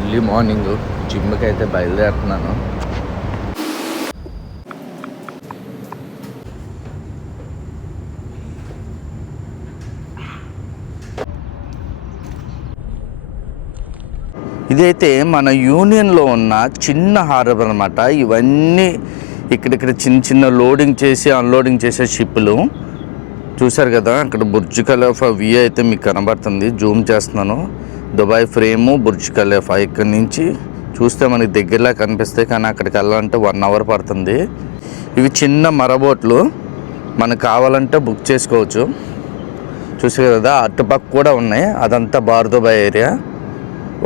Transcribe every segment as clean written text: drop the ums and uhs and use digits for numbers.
Early morning జిమ్కి అయితే బయలుదేరుతున్నాను. ఇదైతే మన యూనియన్లో ఉన్న చిన్న హార్బర్ అనమాట. ఇవన్నీ ఇక్కడిక్కడ చిన్న చిన్న లోడింగ్ చేసి అన్లోడింగ్ చేసే షిప్పులు. చూసారు కదా అక్కడ బుర్జ్ ఖలీఫా వ్యూ అయితే మీకు కనబడుతుంది. జూమ్ చేస్తున్నాను. దుబాయ్ ఫ్రేము, బుర్జ్ ఖలీఫా ఇక్కడ నుంచి చూస్తే మనకి దగ్గరలా కనిపిస్తాయి, కానీ అక్కడికి వెళ్ళాలంటే 1 అవర్ పడుతుంది. ఇవి చిన్న మరబోట్లు, మనకు కావాలంటే బుక్ చేసుకోవచ్చు. చూసారు కదా అటుపక్క కూడా ఉన్నాయి, అదంతా బార్ దుబాయ్ ఏరియా.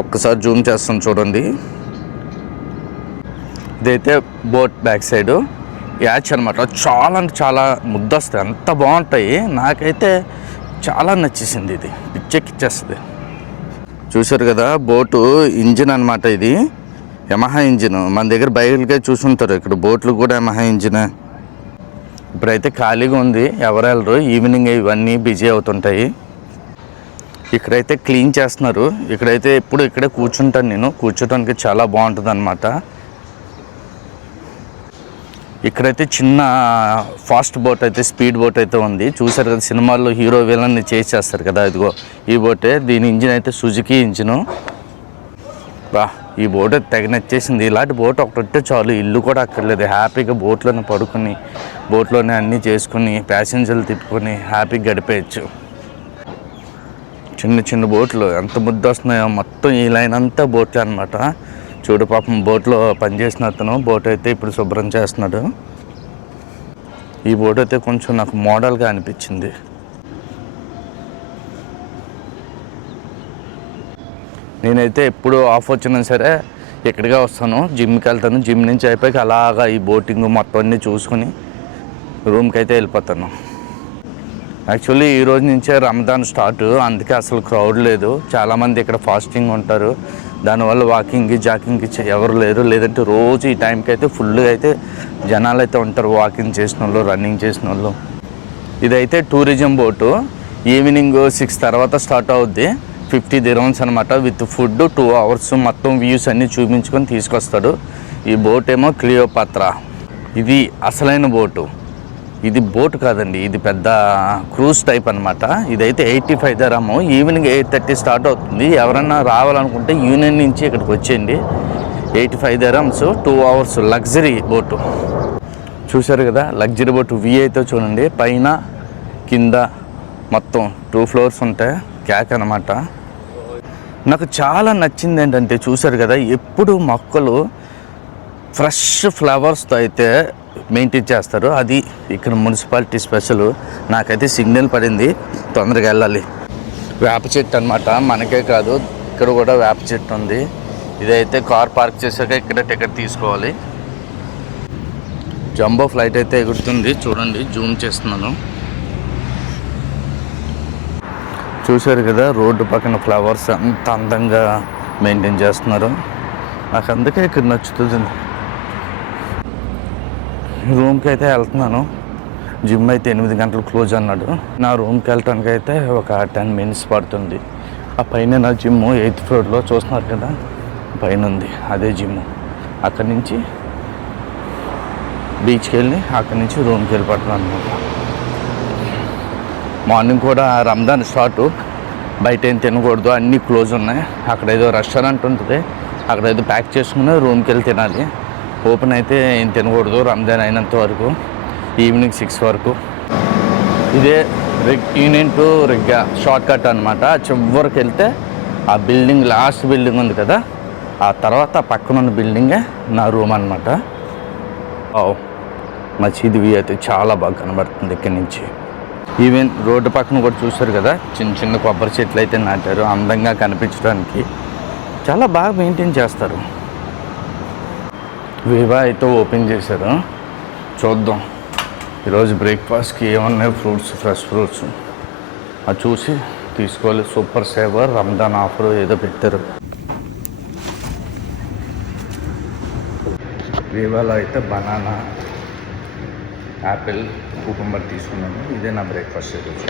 ఒక్కసారి జూమ్ చేస్తాం చూడండి. ఇదైతే బోట్ బ్యాక్ సైడు యాచ్ అనమాట. చాలా అంటే చాలా ముద్దొస్తాయి, అంత బాగుంటాయి. నాకైతే చాలా నచ్చేసింది, ఇది పిచ్చెక్కిచ్చేస్తుంది. చూసారు కదా బోటు ఇంజిన్ అనమాట. ఇది యమహా ఇంజిన్. మన దగ్గర బైకులకే చూసుంటారు, ఇక్కడ బోట్లు కూడా యమహా ఇంజినే. ఇప్పుడైతే ఖాళీగా ఉంది, ఎవరు వెళ్ళరు. ఈవినింగ్ ఇవన్నీ బిజీ అవుతుంటాయి. ఇక్కడైతే క్లీన్ చేస్తున్నారు. ఇక్కడైతే ఎప్పుడు ఇక్కడే కూర్చుంటాను నేను. కూర్చోడానికి చాలా బాగుంటుంది అనమాట. ఇక్కడైతే చిన్న ఫాస్ట్ బోట్ అయితే, స్పీడ్ బోట్ అయితే ఉంది. చూసారు కదా సినిమాల్లో హీరో విలన్ని చేసి చేస్తారు కదా, ఇదిగో ఈ బోటే. దీని ఇంజిన్ అయితే సుజుకి ఇంజిను. ఈ బోట్ అయితే తెగ నచ్చేసింది. ఇలాంటి బోట్ ఒకటి ఉంటే చాలు, ఇల్లు కూడా అక్కర్లేదు. హ్యాపీగా బోట్లోనే పడుకొని, బోట్లోనే అన్నీ చేసుకుని, ప్యాసింజర్లు తిప్పుకొని హ్యాపీగా గడిపేయచ్చు. చిన్న చిన్న బోట్లు ఎంత ముద్దు వస్తున్నాయో. మొత్తం ఈ లైన్ అంతా బోట్లే అనమాట. చూడు పాపం బోట్లో పనిచేసిన అతను బోట్ అయితే ఇప్పుడు శుభ్రం చేస్తున్నాడు. ఈ బోట్ అయితే కొంచెం నాకు మోడల్గా అనిపించింది. నేనైతే ఎప్పుడు ఆఫ్ వచ్చినా సరే ఎక్కడిగా వస్తాను, జిమ్కి వెళ్తాను. జిమ్ నుంచి అయిపోయి అలాగా ఈ బోటింగ్ మొత్తం అన్నీ చూసుకుని రూమ్కి అయితే వెళ్ళిపోతాను. యాక్చువల్లీ ఈ రోజు నుంచే రంజాన్ స్టార్ట్, అందుకే అసలు క్రౌడ్ లేదు. చాలామంది ఇక్కడ ఫాస్టింగ్ ఉంటారు, దానివల్ల వాకింగ్కి జాకింగ్కి ఎవరు లేరు. లేదంటే రోజు ఈ టైంకి అయితే ఫుల్గా అయితే జనాలు అయితే ఉంటారు, వాకింగ్ చేసిన వాళ్ళు, రన్నింగ్ చేసిన వాళ్ళు. ఇదైతే టూరిజం బోటు. ఈవినింగ్ 6 తర్వాత స్టార్ట్ అవుద్ది. 50 dirhams అనమాట. విత్ ఫుడ్ 2 hours మొత్తం వ్యూస్ అన్నీ చూపించుకొని తీసుకొస్తాడు. ఈ బోట్ ఏమో క్లియోపాత్రా. ఇది అసలైన బోటు. ఇది బోట్ కాదండి, ఇది పెద్ద క్రూజ్ టైప్ అనమాట. ఇదైతే 85 dirham. ఈవినింగ్ 8:30 స్టార్ట్ అవుతుంది. ఎవరన్నా రావాలనుకుంటే యూనియన్ నుంచి ఇక్కడికి వచ్చేయండి. 85 dirhams 2 hours లగ్జరీ బోటు. చూశారు కదా లగ్జరీ బోటు వ్యూ అయితే చూడండి. పైన కింద మొత్తం 2 floors ఉంటాయి. క్యాక్ అనమాట. నాకు చాలా నచ్చింది ఏంటంటే, చూశారు కదా ఎప్పుడు మొక్కలు ఫ్రెష్ ఫ్లవర్స్తో అయితే మెయింటైన్ చేస్తారు. అది ఇక్కడ మున్సిపాలిటీ స్పెషల్. నాకైతే సిగ్నల్ పడింది, తొందరగా వెళ్ళాలి. వేప చెట్టు అనమాట. మనకే కాదు ఇక్కడ కూడా వేప చెట్టు ఉంది. ఇదైతే కార్ పార్క్ చేశాక ఇక్కడ టికెట్ తీసుకోవాలి. జంబో ఫ్లైట్ అయితే ఎగురుతుంది చూడండి, జూమ్ చేస్తున్నాను. చూశారు కదా రోడ్డు పక్కన ఫ్లవర్స్ అంత అందంగా మెయింటైన్ చేస్తున్నారు. నాకు అందుకే ఇక్కడ నచ్చుతుంది. రూమ్కి అయితే వెళ్తున్నాను. జిమ్ అయితే 8 గంటలు క్లోజ్ అన్నాడు. నా రూమ్కి వెళ్ళటానికి అయితే ఒక 10 minutes పడుతుంది. ఆ పైన నా జిమ్ 8th floorలో చూస్తున్నారు కదా, పైన ఉంది అదే జిమ్. అక్కడి నుంచి బీచ్కి వెళ్ళి అక్కడి నుంచి రూమ్కి వెళ్ళిపోతున్నాను అనమాట. మార్నింగ్ కూడా రంజాన్ స్టార్ట్, బయట ఏం తినకూడదు, అన్నీ క్లోజ్ ఉన్నాయి. అక్కడ ఏదో రెస్టారెంట్ ఉంటుంది, అక్కడ ఏదో ప్యాక్ చేసుకుని రూమ్కి వెళ్ళి తినాలి. ఓపెన్ అయితే ఏం తినకూడదు రంజాన్ అయినంత వరకు, ఈవినింగ్ 6 వరకు. ఇదే యూనియన్ టు రిగ్గా షార్ట్ కట్ అనమాట. చివరికి వెళ్తే ఆ బిల్డింగ్, లాస్ట్ బిల్డింగ్ ఉంది కదా, ఆ తర్వాత పక్కన ఉన్న బిల్డింగే నా రూమ్ అనమాట. మసీద్ వ్యూ అయితే చాలా బాగా కనబడుతుంది ఇక్కడి నుంచి. ఈవెన్ రోడ్డు పక్కన కూడా చూస్తారు కదా, చిన్న చిన్న కొబ్బరి చెట్లు అయితే నాటారు అందంగా కనిపించడానికి. చాలా బాగా మెయింటైన్ చేస్తారు. వివా అయితే ఓపెన్ చేశారు, చూద్దాం ఈరోజు బ్రేక్ఫాస్ట్కి ఏమన్నాయి. ఫ్రెష్ ఫ్రూట్స్ అది చూసి తీసుకోవాలి. సూపర్ సేవర్ రంజాన్ ఆఫర్ ఏదో పెట్టారు. వివాలో అయితే బనానా, యాపిల్, కుకుంబర్ తీసుకున్నాను. ఇదే నా బ్రేక్ఫాస్ట్ ఈరోజు.